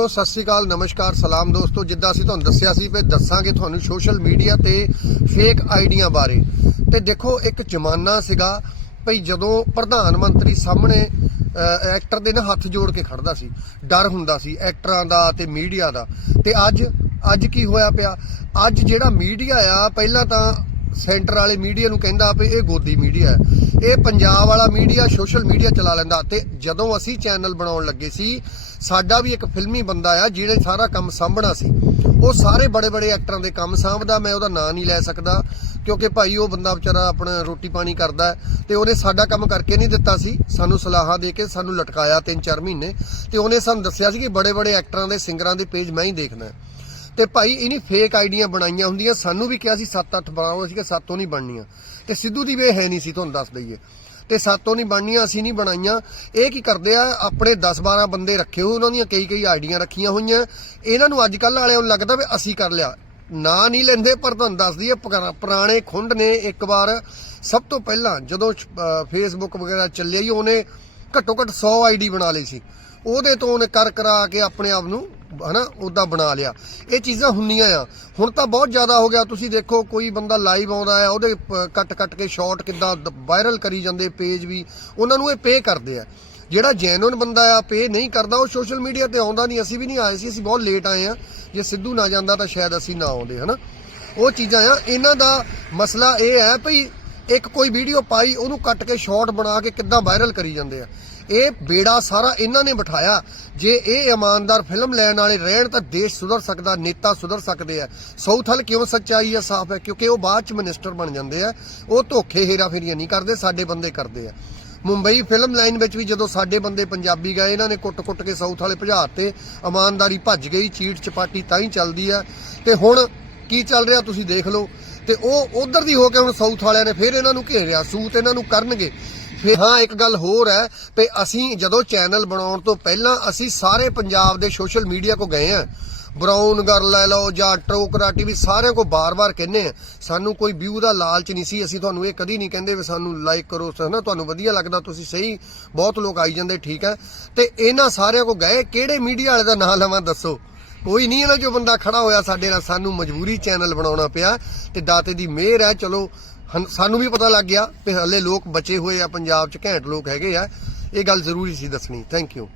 Hello ਸਤਿ ਸ਼੍ਰੀ ਅਕਾਲ, ਨਮਸਕਾਰ, ਸਲਾਮ ਦੋਸਤੋ। ਜਿੱਦਾਂ ਅਸੀਂ ਤੁਹਾਨੂੰ ਦੱਸਿਆ ਸੀ ਵੀ ਦੱਸਾਂਗੇ ਤੁਹਾਨੂੰ ਸੋਸ਼ਲ ਮੀਡੀਆ ਤੇ ਫੇਕ ਆਈਡੀਆਂ ਬਾਰੇ। ਤੇ ਦੇਖੋ, ਇੱਕ ਜ਼ਮਾਨਾ ਸੀਗਾ ਭਈ ਜਦੋਂ ਪ੍ਰਧਾਨ ਮੰਤਰੀ ਸਾਹਮਣੇ ਐਕਟਰ ਦੇ ਨਾ ਹੱਥ ਜੋੜ ਕੇ ਖੜਦਾ ਸੀ। ਡਰ ਹੁੰਦਾ ਸੀ ਐਕਟਰਾਂ ਦਾ ਤੇ ਮੀਡੀਆ ਦਾ। ਤੇ ਅੱਜ ਅੱਜ ਕੀ ਹੋਇਆ ਪਿਆ? ਅੱਜ ਜਿਹੜਾ ਮੀਡੀਆ ਆ, ਪਹਿਲਾਂ ਤਾਂ ਸੈਂਟਰ ਵਾਲੇ ਮੀਡੀਆ ਨੂੰ ਕਹਿੰਦਾ ਵੀ ਇਹ ਗੋਦੀ ਮੀਡੀਆ ਹੈ। ਇਹ ਪੰਜਾਬ ਵਾਲਾ ਮੀਡੀਆ ਸੋਸ਼ਲ ਮੀਡੀਆ ਚਲਾ ਲੈਂਦਾ ਤੇ ਜਦੋਂ ਅਸੀਂ ਚੈਨਲ ਬਣਾਉਣ ਲੱਗੇ ਸੀ, ਸਾਡਾ ਵੀ ਇੱਕ ਫਿਲਮੀ ਬੰਦਾ ਆ ਜਿਹਨੇ ਸਾਰਾ ਕੰਮ ਸਾਂਭਣਾ ਸੀ। ਉਹ ਸਾਰੇ ਬੜੇ ਬੜੇ ਐਕਟਰਾਂ ਦੇ ਕੰਮ ਸਾਂਭਦਾ, ਮੈਂ ਉਹਦਾ ਨਾਂ ਨਹੀਂ ਲੈ ਸਕਦਾ ਕਿਉਂਕਿ ਭਾਈ ਉਹ ਬੰਦਾ ਵਿਚਾਰਾ ਆਪਣਾ ਰੋਟੀ ਪਾਣੀ ਕਰਦਾ ਤੇ ਉਹਨੇ ਸਾਡਾ ਕੰਮ ਕਰਕੇ ਨਹੀਂ ਦਿੱਤਾ ਸੀ। ਸਾਨੂੰ ਸਲਾਹਾਂ ਦੇ ਕੇ ਸਾਨੂੰ ਲਟਕਾਇਆ 3-4 ਮਹੀਨੇ ਤੇ ਉਹਨੇ ਸਾਨੂੰ ਦੱਸਿਆ ਸੀ ਕਿ ਬੜੇ ਬੜੇ ਐਕਟਰਾਂ ਦੇ ਸਿੰਗਰਾਂ ਦੇ ਪੇਜ ਮੈਂ ਹੀ ਦੇਖਣਾ ਤੇ ਭਾਈ ਇਹਨੇ ਫੇਕ ਆਈਡੀਆਂ ਬਣਾਈਆਂ ਹੁੰਦੀਆਂ। ਸਾਨੂੰ ਵੀ ਕਿਹਾ ਸੀ 7-8 ਬਣਾਓ, ਅਸੀਂ ਕਿ ਸਾਤੋਂ ਨਹੀਂ ਬਣਨੀਆਂ। ਤੇ ਸਿੱਧੂ ਦੀ ਵੇ ਹੈ ਨਹੀਂ ਸੀ, ਤੁਹਾਨੂੰ ਦੱਸ ਦਈਏ। ਤੇ ਸਾਤੋਂ ਨਹੀਂ ਬਣਨੀਆਂ, ਅਸੀਂ ਨਹੀਂ ਬਣਾਈਆਂ। ਇਹ ਕੀ ਕਰਦੇ ਆ, ਆਪਣੇ 10-12 ਬੰਦੇ ਰੱਖੇ ਹੋਏ, ਉਹਨਾਂ ਦੀਆਂ ਕਈ ਕਈ ਆਈਡੀਆਂ ਰੱਖੀਆਂ ਹੋਈਆਂ। ਇਹਨਾਂ ਨੂੰ ਅੱਜ ਕੱਲ੍ਹ ਵਾਲਿਆਂ ਨੂੰ ਲੱਗਦਾ ਵੀ ਅਸੀਂ ਕਰ ਲਿਆ। ਨਾਂ ਨਹੀਂ ਲੈਂਦੇ, ਪਰ ਤੁਹਾਨੂੰ ਦੱਸ ਦਈਏ ਪੁਰਾ- ਪੁਰਾਣੇ ਖੁੰਡ ਨੇ ਇੱਕ ਵਾਰ। ਸਭ ਤੋਂ ਪਹਿਲਾਂ ਜਦੋਂ ਫੇਸਬੁੱਕ ਵਗੈਰਾ ਚੱਲਿਆ ਹੀ ਉਹਨੇ ਘੱਟੋ ਘੱਟ 100 ਆਈਡੀ ਬਣਾ ਲਈ ਸੀ। ਉਹਦੇ ਤੋਂ ਉਹਨੇ ਕਰ ਕਰਾ ਕੇ ਆਪਣੇ ਆਪ ਨੂੰ ਹਨਾ ਉਦਾਂ ਬਣਾ ਲਿਆ। ਇਹ ਚੀਜ਼ਾਂ ਹੁੰਦੀਆਂ ਆ। ਹੁਣ ਤਾਂ ਬਹੁਤ ਜ਼ਿਆਦਾ ਹੋ ਗਿਆ। ਤੁਸੀਂ ਦੇਖੋ, ਕੋਈ ਬੰਦਾ ਲਾਈਵ ਆਉਂਦਾ ਆ, ਉਹਦੇ ਕੱਟ ਕੱਟ ਕੇ ਸ਼ਾਰਟ ਕਿੱਦਾਂ ਵਾਇਰਲ ਕਰੀ ਜਾਂਦੇ ਪੇਜ ਵੀ, ਉਹਨਾਂ ਨੂੰ ਇਹ ਪੇ ਕਰਦੇ ਆ। ਜਿਹੜਾ ਜੈਨੂਨ ਬੰਦਾ ਆ ਪੇ ਨਹੀਂ ਕਰਦਾ, ਉਹ ਸੋਸ਼ਲ ਮੀਡੀਆ ਤੇ ਆਉਂਦਾ ਨਹੀਂ। ਅਸੀਂ ਵੀ ਨਹੀਂ ਆਏ ਸੀ, ਅਸੀਂ ਬਹੁਤ ਲੇਟ ਆਏ ਆ। ਜੇ ਸਿੱਧੂ ਨਾ ਜਾਂਦਾ ਤਾਂ ਸ਼ਾਇਦ ਅਸੀਂ ਨਾ ਆਉਂਦੇ, ਹਨਾ। ਉਹ ਚੀਜ਼ਾਂ ਆ, ਇਹਨਾਂ ਦਾ ਮਸਲਾ ਇਹ ਹੈ ਭਈ ਇੱਕ ਕੋਈ ਵੀਡੀਓ ਪਾਈ, ਉਹਨੂੰ ਕੱਟ ਕੇ ਸ਼ਾਰਟ ਬਣਾ ਕੇ ਕਿੱਦਾਂ ਵਾਇਰਲ ਕਰੀ ਜਾਂਦੇ ਆ। ਇਹ ਬੇੜਾ ਸਾਰਾ ਇਹਨਾਂ ਨੇ ਬਿਠਾਇਆ। ਜੇ ਇਹ ਇਮਾਨਦਾਰ ਫਿਲਮ ਲੈਣ ਵਾਲੇ ਰਹਿਣ ਤਾਂ ਦੇਸ਼ ਸੁਧਰ ਸਕਦਾ, ਨੇਤਾ ਸੁਧਰ ਸਕਦੇ ਆ। ਸਾਊਥ ਹਲ ਕਿਉਂ ਸੱਚਾਈ ਆ, ਸਾਫ਼ ਹੈ, ਕਿਉਂਕਿ ਉਹ ਬਾਅਦ ਚ ਮਿਨਿਸਟਰ ਬਣ ਜਾਂਦੇ ਆ। ਉਹ ਧੋਖੇ ਹੇਰਾ ਫੇਰੀਆਂ ਨਹੀਂ ਕਰਦੇ, ਸਾਡੇ ਬੰਦੇ ਕਰਦੇ ਆ। ਮੁੰਬਈ ਫਿਲਮ ਲਾਈਨ ਵਿੱਚ ਵੀ ਜਦੋਂ ਸਾਡੇ ਬੰਦੇ ਪੰਜਾਬੀ ਗਏ, ਇਹਨਾਂ ਨੇ ਕੁੱਟ-ਕੁੱਟ ਕੇ ਸਾਊਥ ਵਾਲੇ ਭਜਾਤੇ ਇਮਾਨਦਾਰੀ ਭੱਜ ਗਈ, ਚੀਟ ਚਪਾਟੀ ਤਾਂ ਹੀ ਚੱਲਦੀ ਆ। ਤੇ ਹੁਣ ਕੀ ਚੱਲ ਰਿਹਾ ਤੁਸੀਂ ਦੇਖ ਲਓ। ਤੇ ਉਹ ਉਧਰ ਦੀ ਹੋ ਕੇ ਹੁਣ ਸਾਊਥ ਵਾਲਿਆਂ ਨੇ ਫਿਰ ਇਹਨਾਂ ਨੂੰ ਘੇਰਿਆ, ਸੂਤ ਇਹਨਾਂ ਨੂੰ ਕਰਨਗੇ। ਹਾਂ, ਇੱਕ ਗੱਲ ਹੋਰ ਹੈ ਕਿ ਅਸੀਂ ਜਦੋਂ ਚੈਨਲ ਬਣਾਉਣ ਤੋਂ ਪਹਿਲਾਂ ਅਸੀਂ ਸਾਰੇ ਪੰਜਾਬ ਦੇ ਸੋਸ਼ਲ ਮੀਡੀਆ ਕੋ ਗਏ ਆ ਬਰਾਊਨ ਗਰ ਲੈ ਲਓ ਜਾਂ ਟਰੋ ਕਰਾਟੀ ਵੀ ਸਾਰਿਆਂ ਕੋ ਬਾਰ-ਬਾਰ ਕਹਿੰਨੇ ਆ ਸਾਨੂੰ ਕੋਈ ਵਿਊ ਦਾ ਲਾਲਚ ਨਹੀਂ ਸੀ। ਅਸੀਂ ਤੁਹਾਨੂੰ ਇਹ ਕਦੀ ਨਹੀਂ ਕਹਿੰਦੇ ਵੀ ਸਾਨੂੰ ਲਾਈਕ ਕਰੋ ਹਨਾ ਤੁਹਾਨੂੰ ਵਧੀਆ ਲੱਗਦਾ, ਤੁਸੀਂ ਸਹੀ ਬਹੁਤ ਲੋਕ ਆਈ ਜਾਂਦੇ, ਠੀਕ ਹੈ। ਤੇ ਇਹਨਾਂ ਸਾਰਿਆਂ ਕੋ ਗਏ। ਕਿਹੜੇ ਮੀਡੀਆ ਵਾਲੇ ਦਾ ਨਾਂ ਲਵਾਂ, ਦੱਸੋ? ਕੋਈ ਨਹੀਂ ਇਹਨਾਂ ਜੋ ਬੰਦਾ ਖੜਾ ਹੋਇਆ ਸਾਡੇ ਨਾਲ, ਸਾਨੂੰ ਮਜਬੂਰੀ ਚੈਨਲ ਬਣਾਉਣਾ ਪਿਆ ਤੇ ਦਾਤੇ ਦੀ ਮਿਹਰ ਹੈ, ਚਲੋ ਸਾਨੂੰ ਵੀ ਪਤਾ ਲੱਗ ਗਿਆ ਕਿ ਹਲੇ ਲੋਕ ਬਚੇ ਹੋਏ ਆ, ਪੰਜਾਬ 'ਚ ਘੈਂਟ ਲੋਕ ਹੈਗੇ ਆ। ਇਹ ਗੱਲ ਜ਼ਰੂਰੀ ਸੀ ਦੱਸਣੀ। Thank you